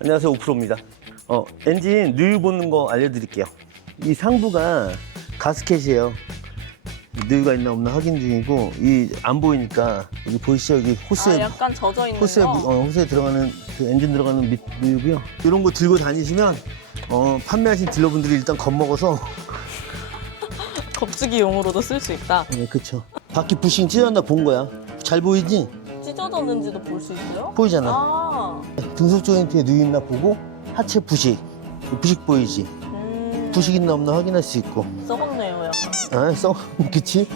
안녕하세요 오프로입니다. 어, 엔진 누유 보는 거 알려드릴게요. 이 상부가 가스켓이에요. 누유가 있나 없나 확인 중이고 이 안 보이니까 여기 보이시죠 여기 호스에 아, 약간 젖어 있는 호스에, 거. 어, 호스에 들어가는 그 엔진 들어가는 밑 누유고요. 이런 거 들고 다니시면 어, 판매하신 딜러분들이 일단 겁먹어서 겁주기용으로도 쓸 수 있다. 네, 그쵸. 바퀴 부싱 찢어졌나 본 거야. 잘 보이지? 찢어졌는지도 볼 수 있어요? 보이잖아. 아, 등속 조인트에 누유 있나 보고 하체 부식. 부식 보이지? 음, 부식 있나 없나 확인할 수 있고. 썩었네요, 약간. 아, 써. 그치?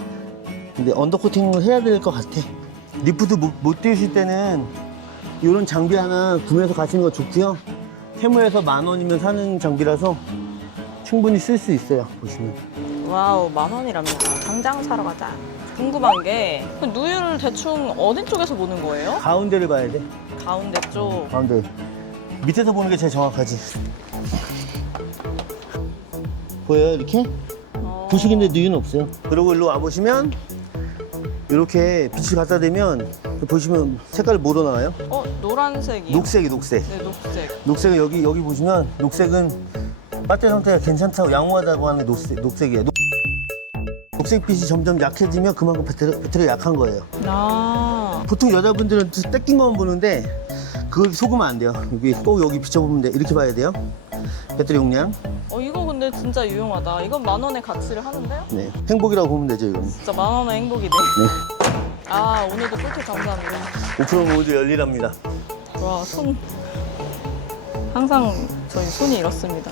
근데 언더코팅을 해야 될 것 같아. 리프트 못, 못 띄우실 때는 이런 장비 하나 구매해서 가시는 거 좋고요. 테무에서 만 원이면 사는 장비라서 충분히 쓸 수 있어요. 보시면. 와우, 만 원이랍니다. 당장 사러 가자. 궁금한 게 그 누유를 대충 어디 쪽에서 보는 거예요? 가운데를 봐야 돼. 가운데 쪽. 가운데. 밑에서 보는 게 제일 정확하지. 보여요, 이렇게? 어, 부식인데 누유는 없어요. 그리고 일로 와보시면 이렇게 빛이 갖다 대면 보시면 색깔 뭐로 나와요? 어, 노란색이요. 녹색이 녹색. 네, 녹색. 녹색은 여기 여기 보시면 녹색은 배터리 상태가 괜찮다고 양호하다고 하는 녹색, 녹색이에요. 녹, 녹색빛이 점점 약해지면 그만큼 배터리, 배터리가 약한 거예요. 아, 보통 여자분들은 떼낀 것만 보는데 그걸 속으면 안 돼요. 여기 꼭 여기 비춰보면 돼. 이렇게 봐야 돼요. 배터리 용량. 어, 이거 근데 진짜 유용하다. 이건 만 원의 가치를 하는데요? 네. 행복이라고 보면 되죠, 이건. 진짜 만 원의 행복이네. 아, 오늘도 꿀팁 감사합니다. 오프로 모드 열리랍니다. 와, 손. 항상 저희 손이 이렇습니다.